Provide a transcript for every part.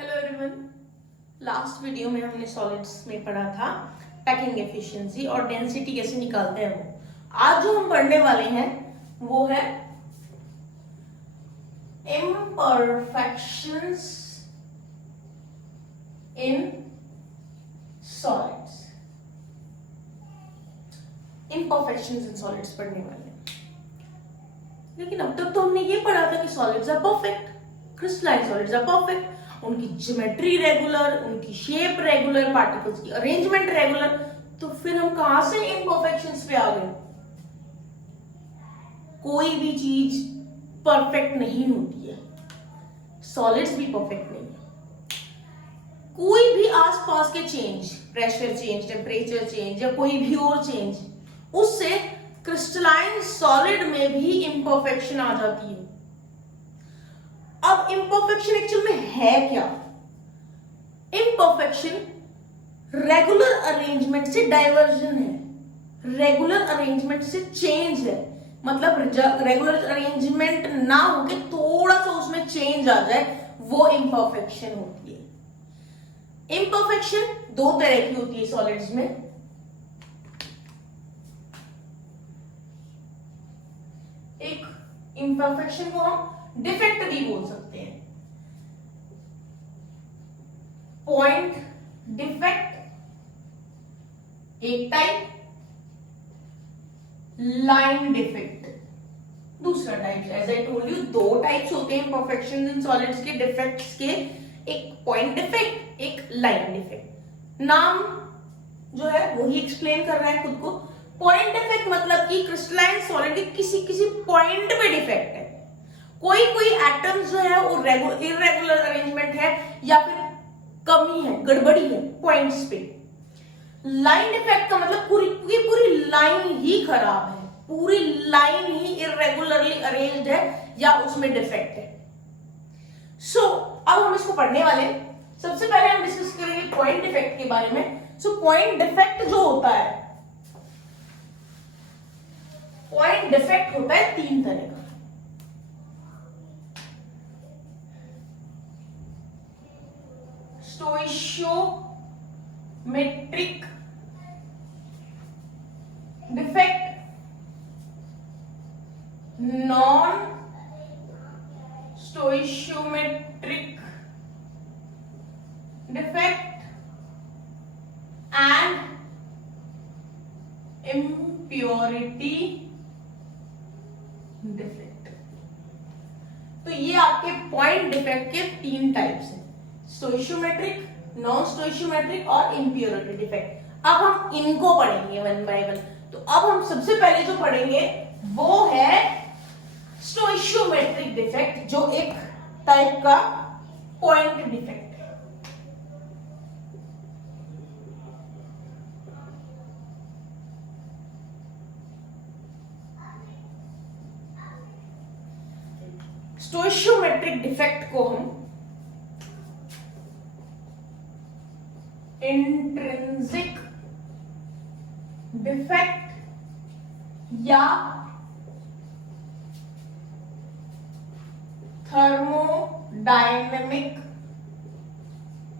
Hello everyone. Last video में हमने solids में पढ़ा था पैकिंग एफिशिएंसी और डेंसिटी कैसे निकालते हैं वो। आज जो हम पढ़ने वाले हैं वो है imperfections in solids. Imperfections in solids पढ़ने वाले हैं, लेकिन अब तक तो हमने ये पढ़ा था कि solids are perfect, crystalline solids are perfect, उनकी ज्योमेट्री रेगुलर, उनकी शेप रेगुलर, पार्टिकल्स की अरेंजमेंट रेगुलर। तो फिर हम कहां से इम्परफेक्शंस पे आ गए? कोई भी चीज परफेक्ट नहीं होती है, सॉलिड्स भी परफेक्ट नहीं है। कोई भी आसपास के change, pressure change, temperature change या कोई भी और चेंज, उससे क्रिस्टलाइन सॉलिड में भी इम्परफेक्शन आ जाती है। अब इम्परफेक्शन एक्चुअल में है क्या? इम्परफेक्शन रेगुलर अरेंजमेंट से डाइवर्जन है, रेगुलर अरेंजमेंट से चेंज है। मतलब रेगुलर अरेंजमेंट ना होके थोड़ा सा उसमें चेंज आ जाए, वो इम्परफेक्शन होती है। इम्परफेक्शन दो तरह की होती है सॉलिड्स में। एक इम्परफेक्शन को हम डिफेक्ट भी बोल सकते हैं। पॉइंट डिफेक्ट एक टाइप, लाइन डिफेक्ट दूसरा type. As I told you, दो टाइप्स होते हैं इम्परफेक्शन इन सॉलिड्स के, डिफेक्ट्स के। एक पॉइंट डिफेक्ट, एक लाइन डिफेक्ट। नाम जो है वही एक्सप्लेन कर रहा है खुद को। पॉइंट डिफेक्ट मतलब कि क्रिस्टलाइन सॉलिड के किसी किसी पॉइंट पे डिफेक्ट है, कोई कोई एटम्स जो है वो इरेगुलर अरेंजमेंट है या फिर कमी है, गड़बड़ी है पॉइंट्स पे। लाइन डिफेक्ट का मतलब पूरी लाइन ही खराब है, पूरी लाइन ही इरेगुलरली अरेंज्ड है या उसमें डिफेक्ट है। सो अब हम इसको पढ़ने वाले हैं। सबसे पहले हम डिस्कस करेंगे पॉइंट डिफेक्ट के बारे में। सो पॉइंट डिफेक्ट जो होता है, पॉइंट डिफेक्ट होता है तीन तरह का। स्टोइशियोमेट्रिक defect, non stoichiometric defect and impurity defect. तो ये आपके पॉइंट डिफेक्ट के तीन टाइप्स हैं, स्टोइशियोमेट्रिक, नॉन स्टोइशियोमेट्रिक और इम्प्योरिटी डिफेक्ट। अब हम इनको पढ़ेंगे वन बाय वन। तो अब हम सबसे पहले जो पढ़ेंगे वो है स्टोइशियोमेट्रिक डिफेक्ट, जो एक टाइप का पॉइंट डिफेक्ट है। स्टोइशियोमेट्रिक डिफेक्ट को हम इंट्रिंसिक डिफेक्ट या थर्मोडायनेमिक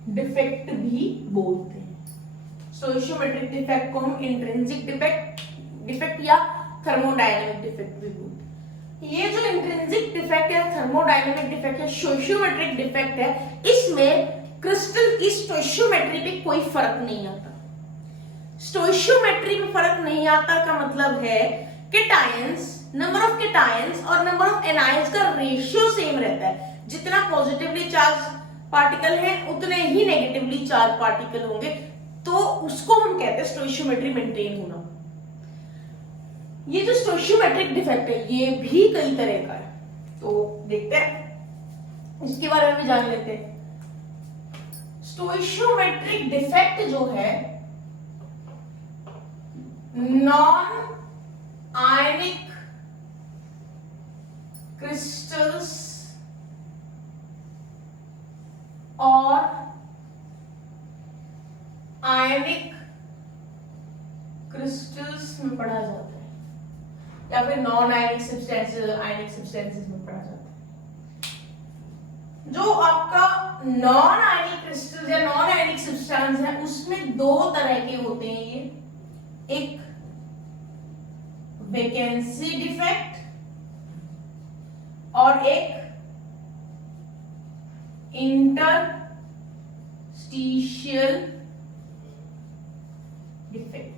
डिफेक्ट भी बोलते हैं। स्टोइशियोमेट्रिक डिफेक्ट को हम इंट्रिंसिक डिफेक्ट या थर्मोडायनेमिक डिफेक्ट भी बोलते हैं। ये जो इंट्रिंसिक डिफेक्ट या थर्मोडायनेमिक डिफेक्ट या स्टोइशियोमेट्रिक डिफेक्ट है, इसमें क्रिस्टल की स्टोइशियोमेट्री पे कोई फर्क नहीं आता। स्टोइशियोमेट्री में फर्क नहीं आता का मतलब है केटायंस, नंबर ऑफ केटायंस और नंबर ऑफ एनायंस का रेशियो सेम रहता है। जितना पॉजिटिवली चार्ज पार्टिकल है उतने ही नेगेटिवली चार्ज पार्टिकल होंगे, तो उसको हम कहते हैं स्टोइशियोमेट्री मेंटेन होना। ये जो स्टोइशियोमेट्रिक डिफेक्ट है ये भी कई तरह का है, तो देखते हैं, इसके बारे में भी जान लेते हैं। स्टोइशियोमेट्रिक डिफेक्ट जो है, नॉन आयनिक क्रिस्टल्स और आयनिक क्रिस्टल्स में पढ़ा जाता है, या फिर नॉन आयनिक सब्सटेंसेस, आयनिक सब्सटेंसेस में पढ़ा जाता है। जो आपका नॉन आयनिक क्रिस्टल या नॉन आयनिक सब्सटेंस है उसमें दो तरह के होते हैं ये, एक वैकेंसी डिफेक्ट और एक इंटरस्टिशियल डिफेक्ट।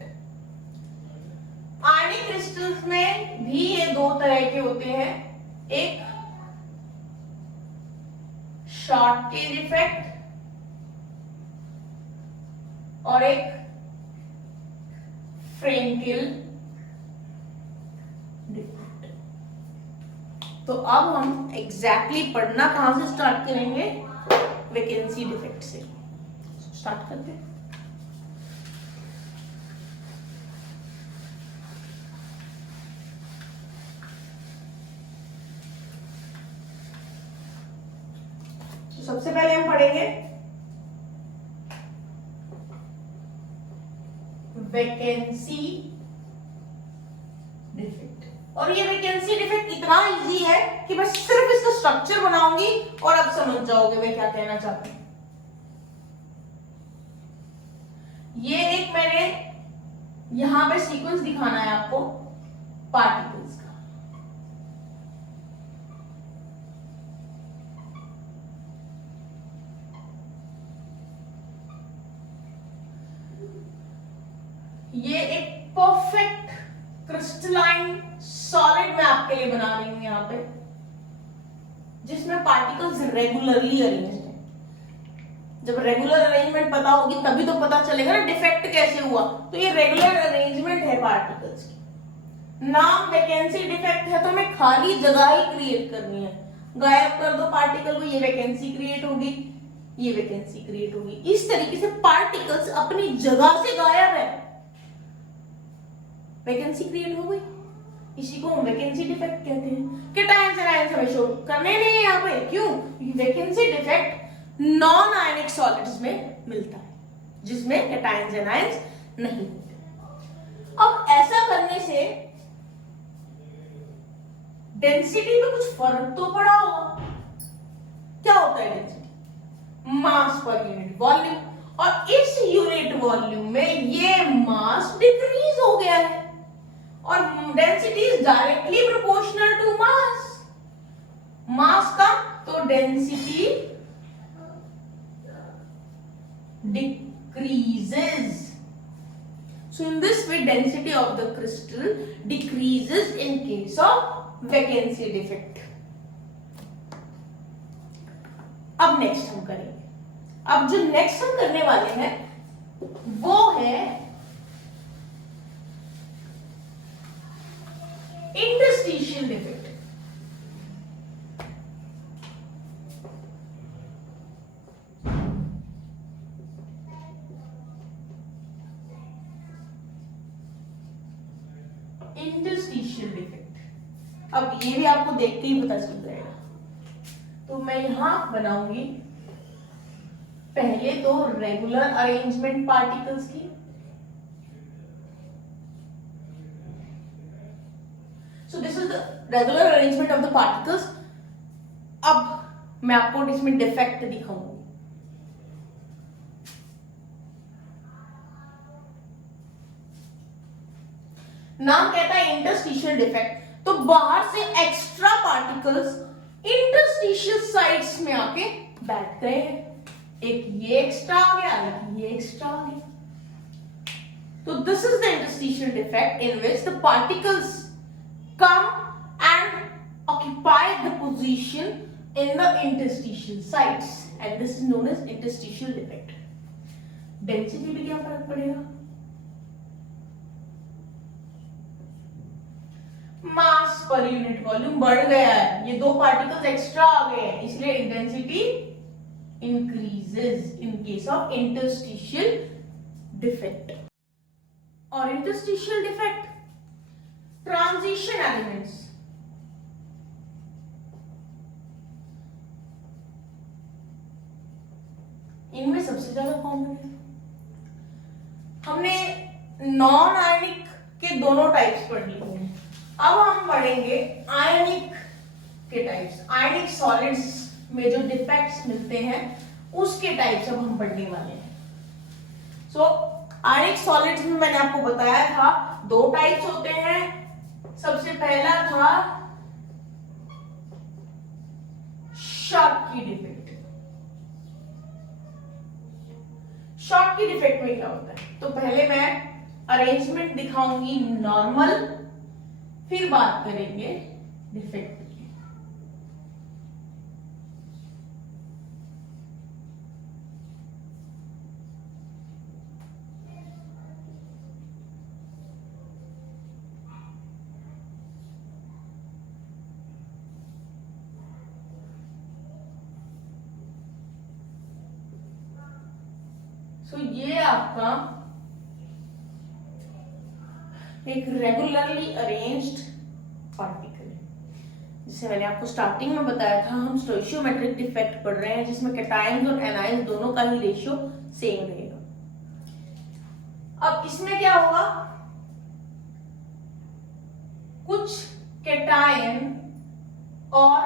आयनिक क्रिस्टल्स में भी ये दो तरह के होते हैं, एक शॉर्टेज इफेक्ट और एक फ्रेंकेल डिफेक्ट। तो अब हम एग्जैक्टली पढ़ना कहां से स्टार्ट करेंगे, वैकेंसी डिफेक्ट से स्टार्ट करते हैं। तो सबसे पहले हम पढ़ेंगे वैकेंसी डिफेक्ट। और ये वैकेंसी डिफेक्ट इतना इजी है कि मैं सिर्फ इसका स्ट्रक्चर बनाऊंगी और आप समझ जाओगे मैं क्या कहना चाहती हूं। ये एक मैंने यहां पे सीक्वेंस दिखाना है आपको पार्टिकल्स का। ये एक परफेक्ट क्रिस्टलाइन सॉलिड मैं आपके लिए बना रही हूं यहां पे, जिसमें पार्टिकल्स रेगुलरली अरेंज्ड हैं। जब रेगुलर अरेंजमेंट पता होगी तभी तो पता चलेगा ना डिफेक्ट कैसे हुआ। तो ये रेगुलर अरेंजमेंट है पार्टिकल्स की। नाम वैकेंसी डिफेक्ट है तो हमें खाली जगह ही क्रिएट करनी है। गायब कर दो पार्टिकल को, ये वैकेंसी क्रिएट होगी, ये वैकेंसी क्रिएट होगी। इस तरीके से पार्टिकल्स अपनी जगह से गायब है, वैकेंसी क्रिएट हो गई। इसी को हम वैकेंसी डिफेक्ट कहते हैं। कैटायंस एनायंस हमें शो करने नहीं है यहाँ पे, क्यों? Vacancy defect non ionic solids में मिलता है जिसमें कैटायंस एनायंस नहीं होते। अब ऐसा करने से डेंसिटी में कुछ फर्क तो पड़ा होगा। क्या होता है डेंसिटी? मास पर यूनिट वॉल्यूम, और इस यूनिट वॉल्यूम में ये मास डिक्रीज हो गया है और density is directly proportional to mass. Mass का तो density decreases. So in this way density of the crystal decreases in case of vacancy defect. अब नेक्स्ट हम करेंगे, अब जो नेक्स्ट हम करने वाले हैं वो है इंटरस्टिशियल डिफेक्ट। इंटरस्टिशियल डिफेक्ट, अब ये भी आपको देख के ही पता चल जाएगा। तो मैं यहां बनाऊंगी पहले तो रेगुलर अरेंजमेंट पार्टिकल्स की। So this is the regular arrangement of the particles. अब मैं आपको इसमें डिफेक्ट दिखाऊंगी। नाम कहता है इंटरस्टिशियल डिफेक्ट। तो बाहर से एक्स्ट्रा पार्टिकल्स इंटरस्टिशियल साइड्स में आके बैठ गए हैं। एक ये एक्स्ट्रा आ गया, एक ये एक्स्ट्रा आ गया। तो this is the interstitial defect in which the particles come and occupy the position in the interstitial sides and this is known as interstitial defect. Density पे क्या फर्क पड़ेगा? मास पर यूनिट वॉल्यूम बढ़ गया है, ये दो पार्टिकल्स एक्स्ट्रा आ गए हैं, इसलिए density increases in case of interstitial defect. और इंटरस्टिशियल डिफेक्ट ट्रांजिशन एलिमेंट्स, इनमें सबसे ज्यादा कॉमन है। हमने नॉन आयनिक के दोनों टाइप्स पढ़ लिए हैं, अब हम पढ़ेंगे आयनिक के टाइप्स। आयनिक सॉलिड्स में जो डिफेक्ट्स मिलते हैं उसके टाइप्स अब हम पढ़ने वाले हैं। सो आयनिक सॉलिड्स में मैंने आपको बताया था 2 टाइप्स होते हैं। सबसे पहला था शॉर्टकी डिफेक्ट। शॉर्टकी डिफेक्ट में क्या होता है, तो पहले मैं अरेंजमेंट दिखाऊंगी नॉर्मल, फिर बात करेंगे डिफेक्ट की। तो ये आपका एक रेगुलरली अरेंज्ड पार्टिकल है, जिसे मैंने आपको स्टार्टिंग में बताया था हम स्टोइशियोमेट्रिक डिफेक्ट पढ़ रहे हैं, जिसमें कैटायंस और एनायंस दोनों का ही रेशियो सेम रहेगा। अब इसमें क्या होगा, कुछ कैटायन और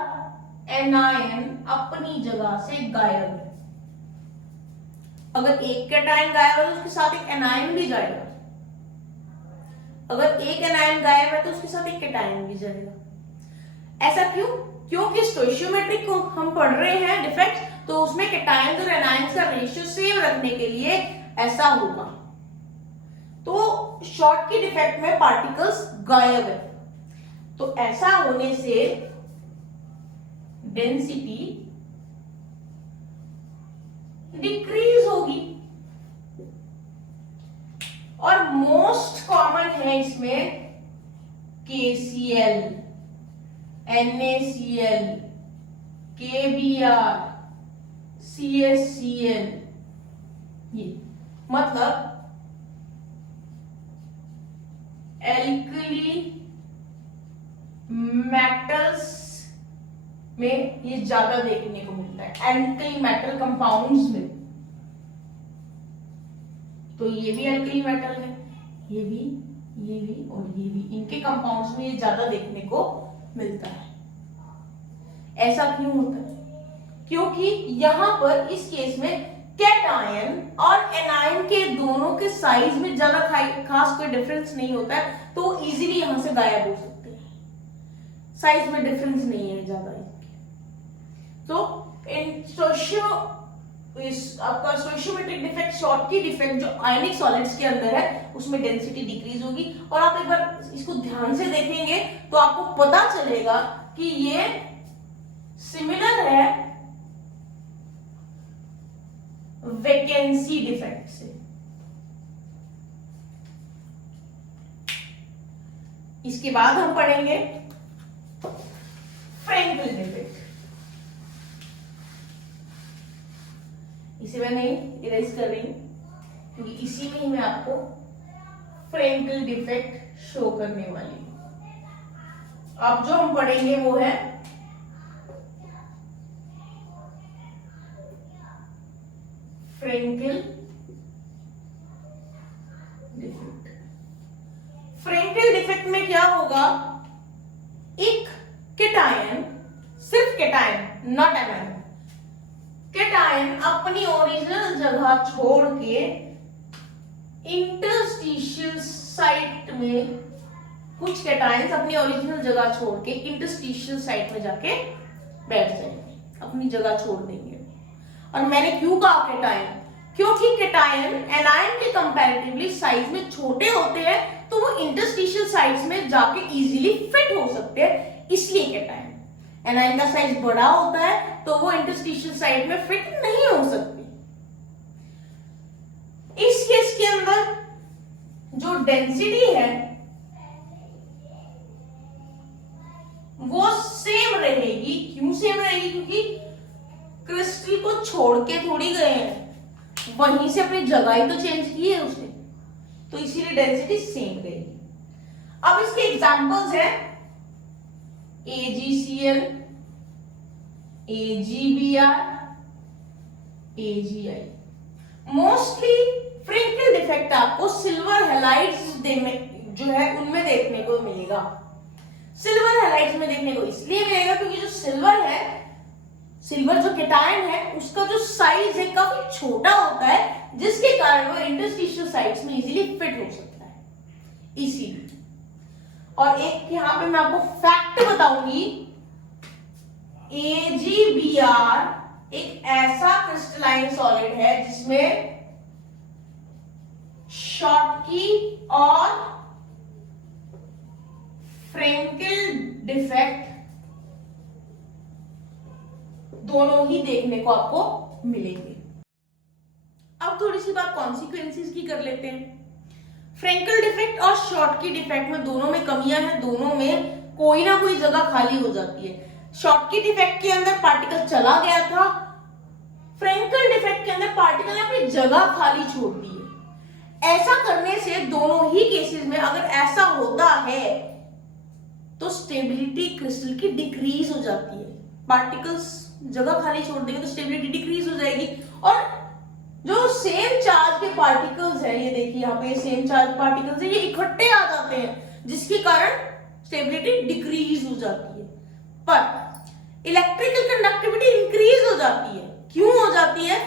एनायन अपनी जगह से गायब है। अगर एक कैटायन गायब है तो उसके साथ एक एनायन भी जाएगा, अगर एक एनायन गायब है तो उसके साथ एक कैटायन भी जाएगा। ऐसा क्यों? क्योंकि स्टोइशियोमेट्रिक को हम पढ़ रहे हैं डिफेक्ट्स, तो उसमें कैटायंस और एनायंस का रेशियो सेम रखने के लिए ऐसा होगा। तो शॉर्टकी डिफेक्ट में पार्टिकल्स गायब है, तो ऐसा होने से डेंसिटी डिक्रीज होगी। और मोस्ट कॉमन है इसमें KCl, NaCl, KBr, CSCl। ये मतलब एल्कली मेटल्स में ये ज्यादा देखने को मिलता है, एल्कली मेटल कंपाउंड्स में। तो ये भी एल्कली मेटल है, ये भी और ये भी, इनके कंपाउंड्स में ये ज्यादा देखने को मिलता है। ऐसा क्यों होता है? क्योंकि यहां पर इस केस में कैटायन और एनायन के दोनों के साइज में ज्यादा खास कोई डिफरेंस नहीं होता है, तो इजीली यहां से गायब हो सकते हैं। साइज में डिफरेंस नहीं है ज्यादा। तो आपका स्टोइशियोमेट्रिक डिफेक्ट, शॉर्टकी डिफेक्ट जो आयनिक सॉलिड्स के अंदर है, उसमें डेंसिटी डिक्रीज होगी। और आप एक बार इसको ध्यान से देखेंगे तो आपको पता चलेगा कि ये सिमिलर है वैकेंसी डिफेक्ट से। इसके बाद हम पढ़ेंगे फ्रैंकल डिफेक्ट। इसे मैं नहीं इरेज कर रही हूं, क्योंकि इसी में ही मैं आपको फ्रैंकल डिफेक्ट शो करने वाली हूं। अब जो हम पढ़ेंगे वो है फ्रैंकल डिफेक्ट। फ्रैंकल डिफेक्ट में क्या होगा, एक कैटायन, सिर्फ कैटायन नॉट एनायन, कैटायन अपनी ओरिजिनल जगह छोड़ के इंटरस्टिशियल साइट में, कुछ कैटायंस अपनी ओरिजिनल जगह छोड़ के इंटरस्टिशियल साइट में जाके बैठ जाएंगे, अपनी जगह छोड़ देंगे। और मैंने क्यों कहा कैटायन? क्योंकि कैटायन एनायन के कंपैरेटिवली साइज में छोटे होते हैं, तो वो इंटरस्टिशियल साइट्स में जाके इजीली फिट हो सकते हैं, इसलिए कैटायन। एनायन का साइज बड़ा होता है तो वो इंटरस्टिशियल साइट में फिट नहीं हो सकती। इस केस के अंदर जो डेंसिटी है वो सेम रहेगी। क्यों सेम रहेगी? क्योंकि क्रिस्टल को छोड़ के थोड़ी गए हैं, वहीं से अपनी जगह ही तो चेंज की है उसने, तो इसीलिए डेंसिटी सेम रहेगी। अब इसके एग्जांपल्स हैं AgCl, AgBr, AgI। Mostly Frenkel defect आपको सिल्वर हैलाइड्स जो है उनमें देखने को मिलेगा। सिल्वर हैलाइड्स में देखने को इसलिए मिलेगा क्योंकि जो सिल्वर है, सिल्वर जो केटायन है उसका जो साइज है काफी छोटा होता है, जिसके कारण वो इंटरस्टिशियल साइट्स में इजीली फिट हो सकता है, इसीलिए। और एक यहां पे मैं आपको फैक्ट बताऊंगी, AgBr एक ऐसा क्रिस्टलाइन सॉलिड है जिसमें शॉटकी और फ्रेंकेल डिफेक्ट दोनों ही देखने को आपको मिलेंगे। अब थोड़ी सी बात कॉन्सिक्वेंसेस की कर लेते हैं। फ्रेंकेल डिफेक्ट और शॉटकी डिफेक्ट में दोनों में कमियां हैं, दोनों में कोई ना कोई जगह खाली हो जाती है। शॉटकी डिफेक्ट के अंदर पार्टिकल चला गया था, फ्रेंकेल डिफेक्ट के अंदर पार्टिकल ने अपनी जगह खाली छोड़ दी है। ऐसा करने से दोनों ही केसेस में अगर ऐसा होता है तो स्टेबिलिटी क्रिस्टल की डिक्रीज हो जाती है। पार्टिकल्स जगह खाली छोड़ देंगे तो स्टेबिलिटी डिक्रीज हो जाएगी, और जो सेम चार्ज के पार्टिकल्स हैं, ये देखिए यहाँ पे सेम चार्ज पार्टिकल्स हैं, ये इकट्ठे आ जाते हैं, जिसके कारण स्टेबिलिटी डिक्रीज हो जाती है। पर इलेक्ट्रिकल कंडक्टिविटी इंक्रीज हो जाती है। क्यों हो जाती है?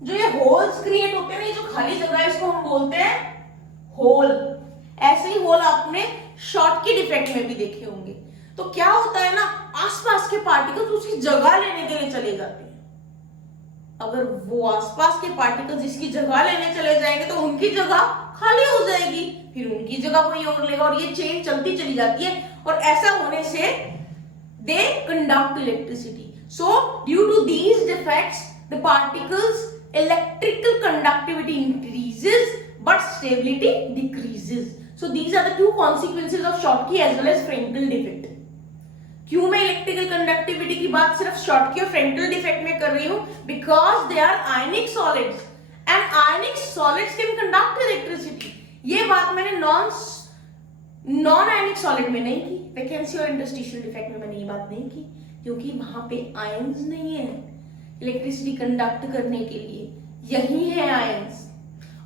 जो ये होल्स क्रिएट होते हैं ना, ये जो खाली जगह है इसको हम बोलते हैं होल। ऐसे ही होल आपने शॉटकी डिफेक्ट में भी देखे होंगे। तो क्या होता है ना, आसपास के पार्टिकल्स उसकी जगह लेने के लिए चले जाते हैं। अगर वो आसपास के पार्टिकल्स इसकी जगह लेने चले जाएंगे तो उनकी जगह खाली हो जाएगी, फिर उनकी जगह कोई और लेगा, और ये चेन चलती चली जाती है। और ऐसा होने से they conduct electricity. So due to these defects the particles electrical conductivity increases but stability decreases. So these are the two consequences of Schottky as well as Frenkel defect. क्यों मैं इलेक्ट्रिकल कंडक्टिविटी की बात सिर्फ Schottky और फ्रेंकेल defect में कर रही हूं? Because they are ionic solids and ionic solids can conduct electricity. ये बात मैंने नॉन आयनिक सॉलिड में नहीं की, वैकेंसी और इंटरस्टिशियल डिफेक्ट में मैंने ये बात नहीं की, क्योंकि वहां पे आयंस नहीं है इलेक्ट्रिसिटी कंडक्ट करने के लिए, यही है आयंस।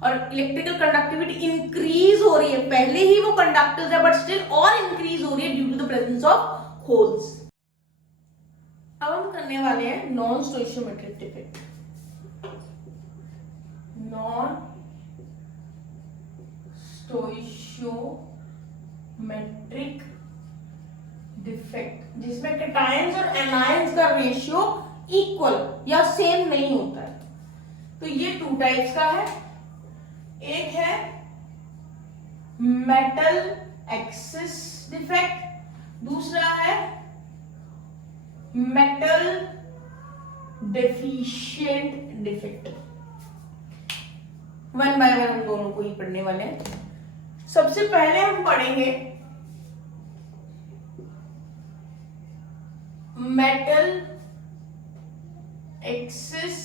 और इलेक्ट्रिकल कंडक्टिविटी इंक्रीज हो रही है, पहले ही वो कंडक्टर्स है बट स्टिल और इंक्रीज हो रही है due to the presence of holes. अब हम करने वाले हैं non stoichiometric defect. Non stoichiometric defect जिसमें कैटायंस और एनायंस का रेशियो इक्वल या सेम नहीं होता है। तो ये टू टाइप्स का है, एक है मेटल एक्सिस डिफेक्ट, दूसरा है metal deficient defect. One by one हम दोनों को ही पढ़ने वाले हैं। सबसे पहले हम पढ़ेंगे मेटल एक्सिस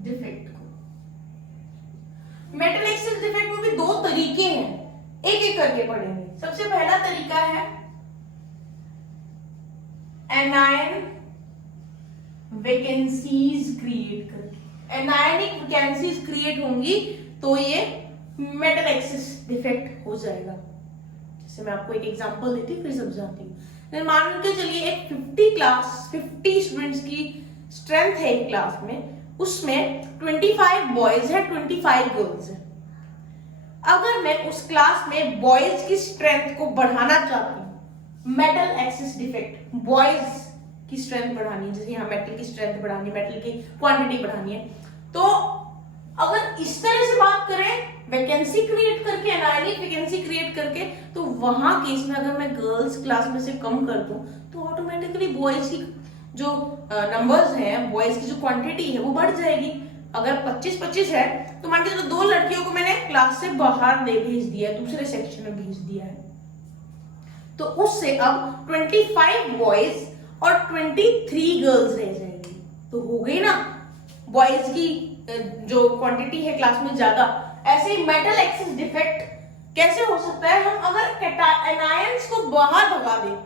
डिफेक्ट को। मेटल एक्सिस डिफेक्ट में भी दो तरीके हैं, एक एक करके पढ़ेंगे। सबसे पहला तरीका है एनायन वैकेंसीज क्रिएट करके। एनायनिक वैकेंसीज क्रिएट होंगी तो ये मेटल एक्सिस डिफेक्ट हो जाएगा। जैसे मैं आपको एक एग्जांपल देती हूँ फिर समझाती हूँ। मान के चलिए एक 50 स्टूडेंट्स की स्ट्रेंथ है एक क्लास में, उसमें 25 बॉयज है 25 गर्ल्स है। अगर मैं उस क्लास में बॉयज की स्ट्रेंथ को बढ़ाना चाहती हूँ, मेटल एक्सिस डिफेक्ट, बॉयज की स्ट्रेंथ बढ़ानी है, जैसे यहाँ मेटल की स्ट्रेंथ बढ़ानी है, मेटल की क्वांटिटी बढ़ानी है, तो अगर इस तरह से बात करें वैकेंसी क्रिएट करके, एनायनिक वैकेंसी क्रिएट करके, तो वहां केस में अगर मैं गर्ल्स क्लास में से कम कर दूं तो ऑटोमेटिकली बॉयज की जो नंबर्स हैं, बॉयज की जो क्वांटिटी है वो बढ़ जाएगी। अगर 25-25 है तो मान के चलो 2 लड़कियों को मैंने क्लास से बाहर भेज दिया है, दूसरे सेक्शन में भेज दिया है, तो उससे अब 25 बॉयज और 23 गर्ल्स रह जाएंगी। तो हो गई ना बॉयज की जो क्वांटिटी है क्लास में ज्यादा। ऐसे ही मेटल एक्सिस डिफेक्ट कैसे हो सकता है? हम अगर एनायंस को बाहर भगा दें,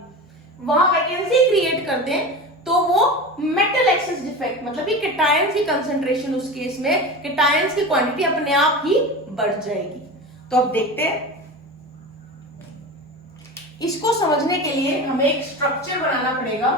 वहां वैकेंसी क्रिएट कर दें, तो वो मेटल एक्सिस डिफेक्ट मतलब कि कैटायंस की कंसंट्रेशन, उस केस में कैटायंस की क्वांटिटी अपने आप ही बढ़ जाएगी। तो अब देखते हैं, इसको समझने के लिए हमें एक स्ट्रक्चर बनाना पड़ेगा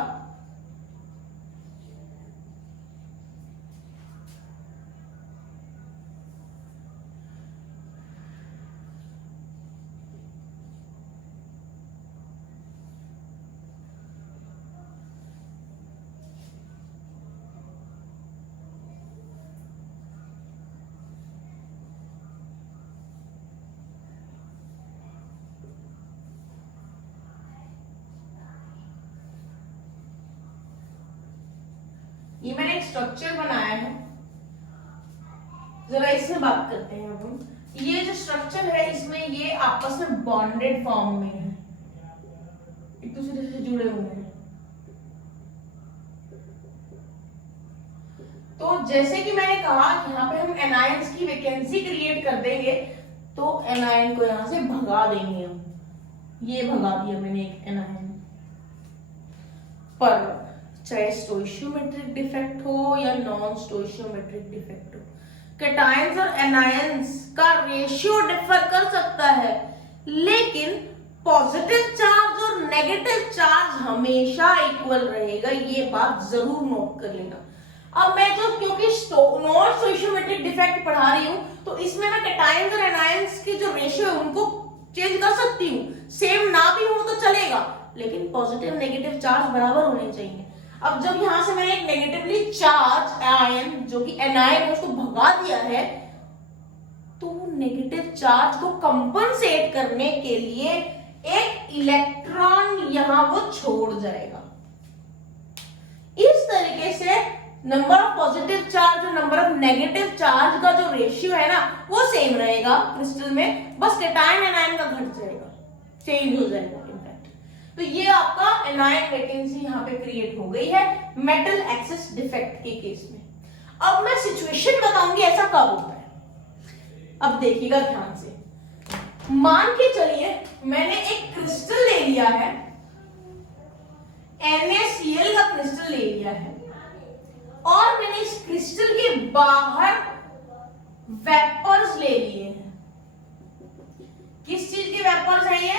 स्ट्रक्चर बनाया है, जरा इससे बात करते हैं अब हम। ये जो स्ट्रक्चर है इसमें ये आपस में बॉन्डेड फॉर्म में है, एक दूसरे से जुड़े हुए हैं। तो जैसे कि मैंने कहा यहाँ पे हम एनायंस की वैकेंसी क्रिएट कर देंगे, तो एनायन को यहां से भगा देंगे हम। ये भगा दिया मैंने एक एनायन। पर चाहे स्टोइशियोमेट्रिक डिफेक्ट हो या नॉन स्टोइशियोमेट्रिक डिफेक्ट हो, कैटायंस और एनायंस का रेशियो डिफर कर सकता है, लेकिन पॉजिटिव चार्ज और नेगेटिव चार्ज हमेशा इक्वल रहेगा। ये बात जरूर नोट कर लेना। अब मैं जो क्योंकि नॉन स्टोइशियोमेट्रिक डिफेक्ट पढ़ा रही हूं, तो इसमें मैं कैटायंस और एनायंस के जो रेशियो है उनको चेंज कर सकती हूँ। सेम ना भी हो तो चलेगा, लेकिन पॉजिटिव नेगेटिव चार्ज बराबर होने चाहिए। अब जब यहां से मैंने एक नेगेटिवली चार्ज आयन जो कि एनायन है उसको भगा दिया है, तो नेगेटिव चार्ज को कंपनसेट करने के लिए एक इलेक्ट्रॉन यहां वो छोड़ जाएगा। इस तरीके से नंबर ऑफ पॉजिटिव चार्ज और नंबर ऑफ नेगेटिव चार्ज का जो रेशियो है ना वो सेम रहेगा क्रिस्टल में, बस कैटायन एनायन का घट जाएगा, चेंज हो जाएगा इनफैक्ट। तो ये आपका एनायन वैकेंसी यहाँ पे क्रिएट हो गई है मेटल एक्सिस डिफेक्ट के केस में। अब मैं सिचुएशन बताऊंगी ऐसा कब होता है। अब देखिएगा ध्यान से, मान के चलिए मैंने एक क्रिस्टल ले लिया है, NaCl का क्रिस्टल ले लिया है, और मैंने इस क्रिस्टल के बाहर वेपर्स ले लिए हैं। किस चीज के वेपर्स है ये?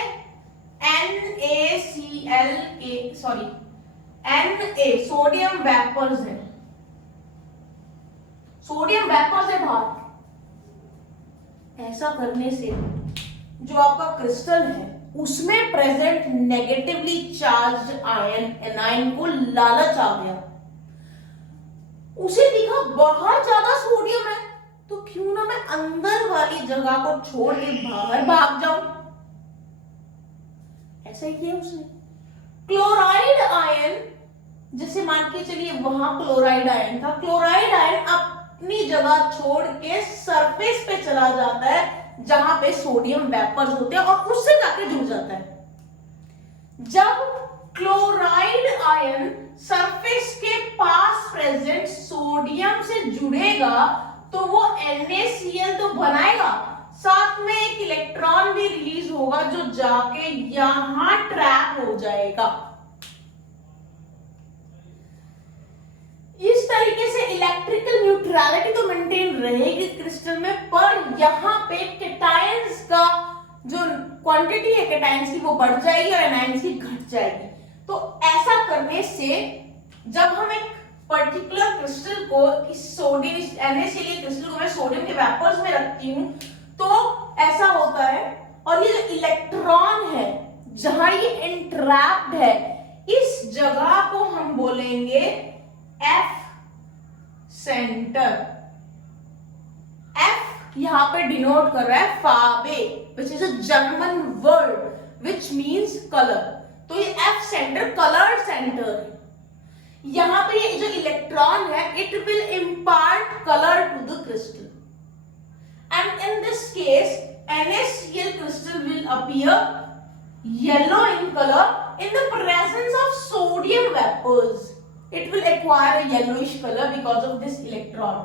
NaCl के, सॉरी Na सोडियम वेपर्स है, सोडियम वेपर्स है बाहर। ऐसा करने से जो आपका क्रिस्टल है उसमें present negatively charge ion anion को लालच आ गया, उसे दिखा बाहर ज्यादा सोडियम है, तो क्यों ना मैं अंदर वाली जगह को छोड़ के बाहर भाग जाऊं। ऐसा ही किया उसने। क्लोराइड आयन, जैसे मान के चलिए वहां क्लोराइड आयन था, क्लोराइड आयन अपनी जगह छोड़ के सरफेस पे चला जाता है जहां पे सोडियम वेपर्स होते हैं और उससे जाके जुड़ जाता है। जब क्लोराइड आयन सरफेस के पास प्रेजेंट सोडियम से जुड़ेगा तो वो NaCl तो बनाएगा, साथ में एक इलेक्ट्रॉन भी रिलीज होगा जो जाके यहां ट्रैप हो जाएगा। इस तरीके से इलेक्ट्रिकल न्यूट्रलिटी तो मेंटेन रहेगी क्रिस्टल में, पर यहां पे कैटायंस का जो क्वांटिटी है कैटायंस की वो बढ़ जाएगी और एनायंस की घट जाएगी। तो ऐसा करने से जब हम एक पर्टिकुलर क्रिस्टल को सोडियम NaCl क्रिस्टल को मैं सोडियम के वेपर्स में रखती हूं तो ऐसा होता है, और ये जो इलेक्ट्रॉन है जहां ये इंट्रैप्ड है इस जगह को हम बोलेंगे F सेंटर। F यहां पे डिनोट कर रहा है फाबे, which is a German word which means colour. तो ये F सेंटर कलर सेंटर है। यहां पे ये जो इलेक्ट्रॉन है it will impart colour to the crystal, and in this case NaCl crystal will appear yellow in color in the presence of sodium vapors. It will acquire a yellowish color because of this electron.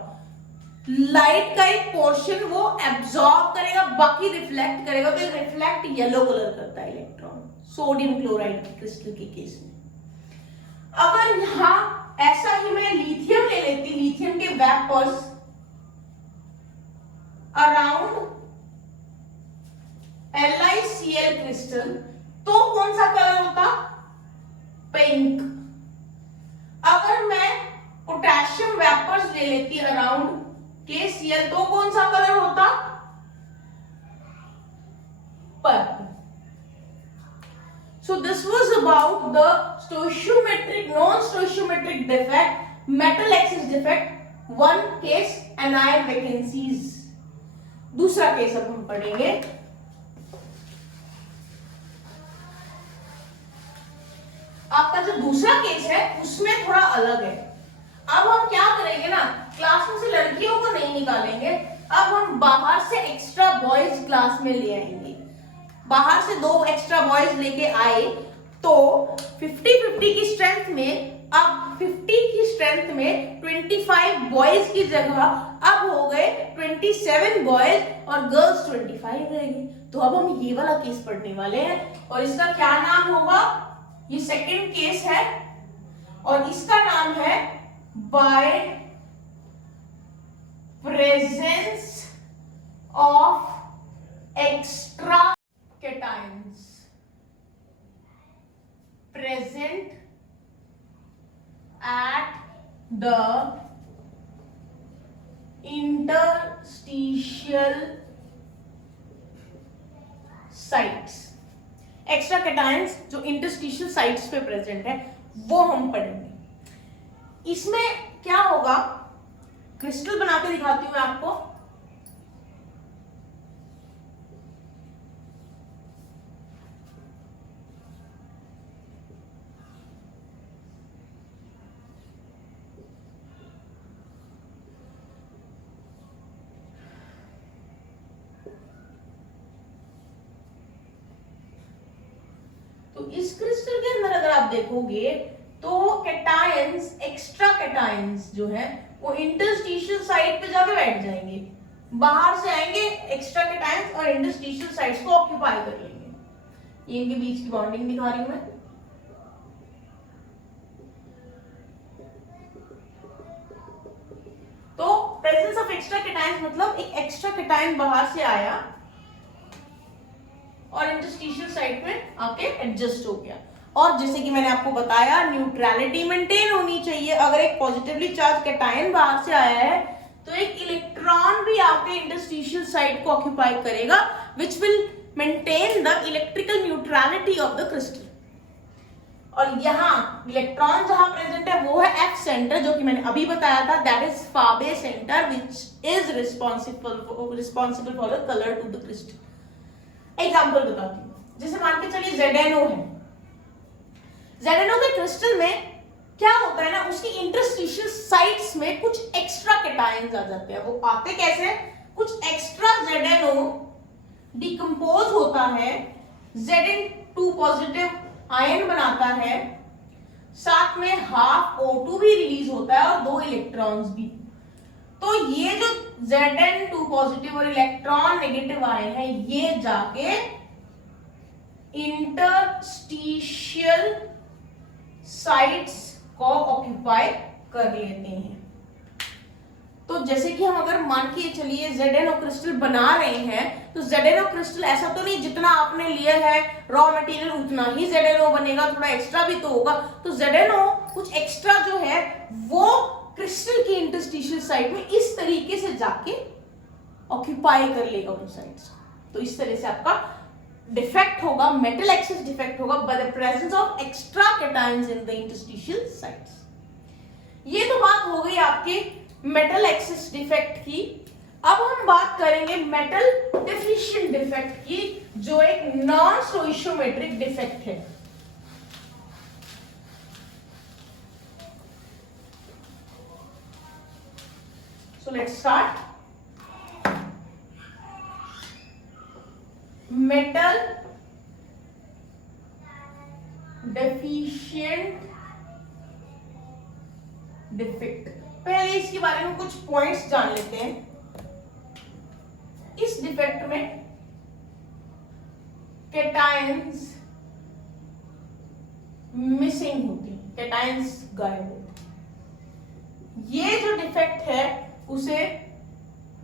Light का एक portion वो absorb करेगा, बाकी reflect करेगा, तो reflect yellow colour करता है electron sodium chloride crystal के केस में। अगर यहां ऐसा ही मैं लिथियम ले लेती, लिथियम के वेपर्स अराउंड LiCl क्रिस्टल, तो कौन सा कलर होता? पिंक। अगर मैं पोटेशियम वेपर्स ले लेती अराउंड KCl, तो कौन सा कलर होता? Purple. So this was about the stoichiometric, non-stoichiometric defect, metal axis defect, one case anion vacancies. दूसरा केस अब हम पढ़ेंगे। आपका जो दूसरा केस है उसमें थोड़ा अलग है। अब हम क्या करेंगे ना, क्लास में से लड़कियों को नहीं निकालेंगे, अब हम बाहर से एक्स्ट्रा बॉयज क्लास में ले आएंगे। बाहर से 2 एक्स्ट्रा बॉयज लेके आए तो 50-50 की स्ट्रेंथ में, अब 50 की स्ट्रेंथ में 25 बॉयज की जगह अब हो गए 27 बॉयज और गर्ल्स 25 रहेंगे। तो अब हम ये वाला केस पढ़ने वाले हैं और इसका क्या नाम होगा, ये सेकंड केस है और इसका नाम है by presence of extra cations present at the interstitial sites। Extra cations जो इंटरस्टिशियल साइट्स पे प्रेजेंट है वो हम पढ़ेंगे। इसमें क्या होगा, क्रिस्टल बना के दिखाती हूं मैं आपको। तो इस क्रिस्टल के अंदर अगर आप देखोगे तो कैटायंस, एक्स्ट्रा कैटायंस जो है वो इंटरस्टिशियल साइट पे जाके बैठ जाएंगे, बाहर से आएंगे एक्स्ट्रा कैटायंस और इंटरस्टिशियल साइट्स को ऑक्यूपाई कर लेंगे। ये इनके बीच की बॉन्डिंग दिखा रही हूं मैं। तो प्रेजेंस ऑफ एक्स्ट्रा कैटायंस मतलब एक एक्स्ट्रा कैटायन बाहर से आया और इंटरस्टिशियल साइट में आके एडजस्ट हो गया। और जैसे कि मैंने आपको बताया न्यूट्रलिटी मेंटेन होनी चाहिए। अगर एक पॉजिटिवली चार्ज कैटायन बाहर से आया है तो एक इलेक्ट्रॉन भी आके इंटरस्टिशियल साइट को ऑक्यूपाई करेगा which will maintain the electrical neutrality of the crystal. और यहाँ इलेक्ट्रॉन जहां प्रेजेंट है वो है एफ सेंटर, जो कि मैंने अभी बताया था, दैट इज फाबे centre which is responsible for the colour to the crystal. Example बताती हूँ, जैसे मान के चलिए ZnO है। ZnO के क्रिस्टल में क्या होता है ना, उसकी इंटरस्टिशियल साइट्स में कुछ एक्स्ट्रा कैटायंस आ जाते हैं। वो आते कैसे, कुछ एक्स्ट्रा ZnO डिकम्पोज होता है, Zn2 पॉजिटिव आयन बनाता है, साथ में हाफ O2 भी रिलीज होता है और 2 इलेक्ट्रॉन्स भी। तो ये जो Zn2 पॉजिटिव और इलेक्ट्रॉन नेगेटिव आयन है ये जाके इंटरस्टिशियल साइट्स को ऑक्यूपाई कर लेते हैं। तो जैसे कि हम अगर मान के चलिए ZnO क्रिस्टल बना रहे हैं तो ZnO क्रिस्टल ऐसा तो नहीं जितना आपने लिया है रॉ मटेरियल उतना ही ZnO बनेगा, थोड़ा एक्स्ट्रा भी तो होगा। तो ZnO कुछ एक्स्ट्रा जो है वो क्रिस्टल की इंटरस्टिशियल साइट में इस तरीके से जाके ऑक्यूपाई कर लेगा उन साइट्स। तो इस तरह से आपका डिफेक्ट होगा, मेटल एक्सिस डिफेक्ट होगा by the presence of extra cations in the interstitial sites. ये तो बात हो गई आपके मेटल एक्सिस डिफेक्ट की। अब हम बात करेंगे मेटल डेफिशिएंट डिफेक्ट की, जो एक नॉन स्टोइशियोमेट्रिक डिफेक्ट है। So let's start. Metal deficient defect। पहले इसके बारे में कुछ पॉइंट्स जान लेते हैं। इस डिफेक्ट में कैटायंस मिसिंग होती है, कैटायंस गायब होते हैं। ये जो डिफेक्ट है उसे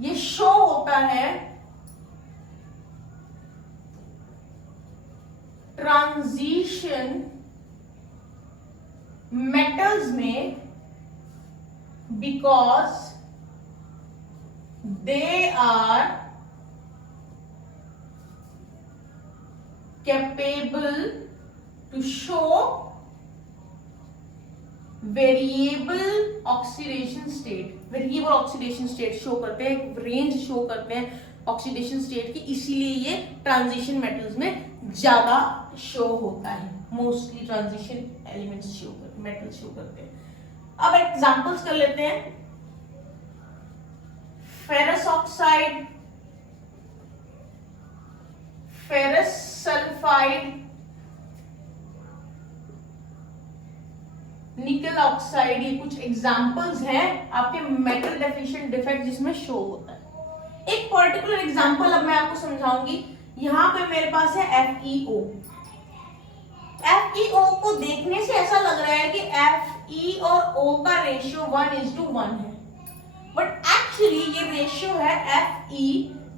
ये शो होता है ट्रांजिशन मेटल्स में, because they are capable to show variable oxidation state. Variable oxidation state show करते हैं, एक रेंज शो करते हैं ऑक्सीडेशन स्टेट की, इसीलिए ये ट्रांजिशन मेटल्स में ज्यादा शो होता है। मोस्टली ट्रांजिशन एलिमेंट्स शो करते, मेटल्स शो करते हैं। अब एग्जांपल्स कर लेते हैं। फेरस ऑक्साइड, फेरस सल्फाइड, निकल ऑक्साइड, ये कुछ एग्जांपल्स हैं आपके मेटल डेफिशिएंट डिफेक्ट जिसमें शो होता है। एक पर्टिकुलर एग्जांपल अब मैं आपको समझाऊंगी। यहां पे मेरे पास है FeO। FeO को देखने से ऐसा लग रहा है कि Fe और O का रेशियो 1:1 है, बट एक्चुअली ये रेशियो है Fe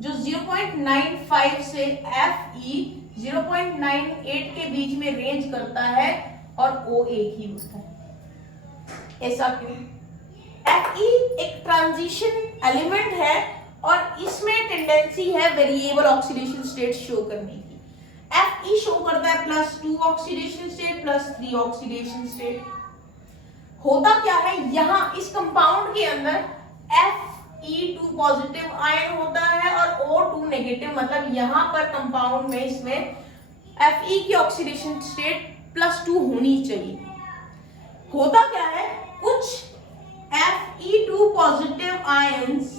जो 0.95 से Fe 0.98 के बीच में रेंज करता है और O एक ही होता है। ऐसा क्यों? Fe एक ट्रांजिशन एलिमेंट है और इसमें टेंडेंसी है वेरिएबल ऑक्सीडेशन स्टेट शो करने की। Fe शो करता है +2 ऑक्सीडेशन स्टेट +3 ऑक्सीडेशन स्टेट। होता क्या है, यहां इस कंपाउंड के अंदर Fe2 पॉजिटिव आयन होता है और O2 नेगेटिव, मतलब यहां पर कंपाउंड में इसमें Fe की ऑक्सीडेशन स्टेट +2 होनी चाहिए। होता क्या है, कुछ Fe2 पॉजिटिव आयंस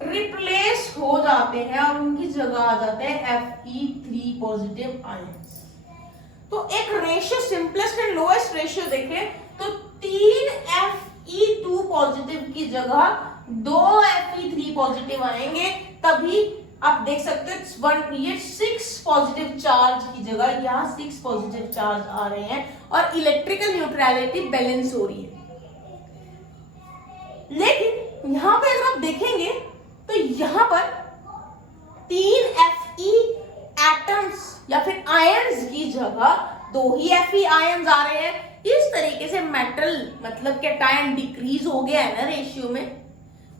रिप्लेस हो जाते हैं और उनकी जगह आ जाते हैं Fe3 पॉजिटिव आयंस। तो एक ratio, simplest and lowest ratio देखें तो 3 Fe2 पॉजिटिव की जगह 2 Fe3 पॉजिटिव आएंगे, तभी आप देख सकते हो ये 6 पॉजिटिव चार्ज की जगह यहाँ 6 पॉजिटिव चार्ज आ रहे हैं और इलेक्ट्रिकल न्यूट्रलिटी बैलेंस हो रही है। लेकिन यहां पे अगर आप देखेंगे तो यहां पर 3 Fe एटम्स या फिर आयंस की जगह 2 ही Fe आयंस आ रहे हैं। इस तरीके से मेटल मतलब कैटायन डिक्रीज हो गया है ना रेशियो में,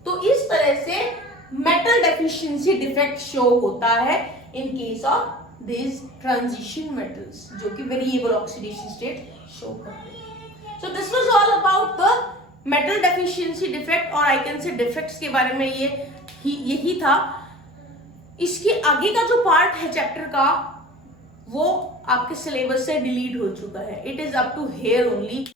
तो इस तरह से मेटल डेफिशिएंसी डिफेक्ट शो होता है in case of this transition metals जो कि वेरिएबल ऑक्सीडेशन स्टेट शो करते हैं। So this was all about the metal deficiency defect, और आई कैन से डिफेक्ट्स के बारे में यही था। इसके आगे का जो पार्ट है चैप्टर का वो आपके सिलेबस से डिलीट हो चुका है। It is up to here only.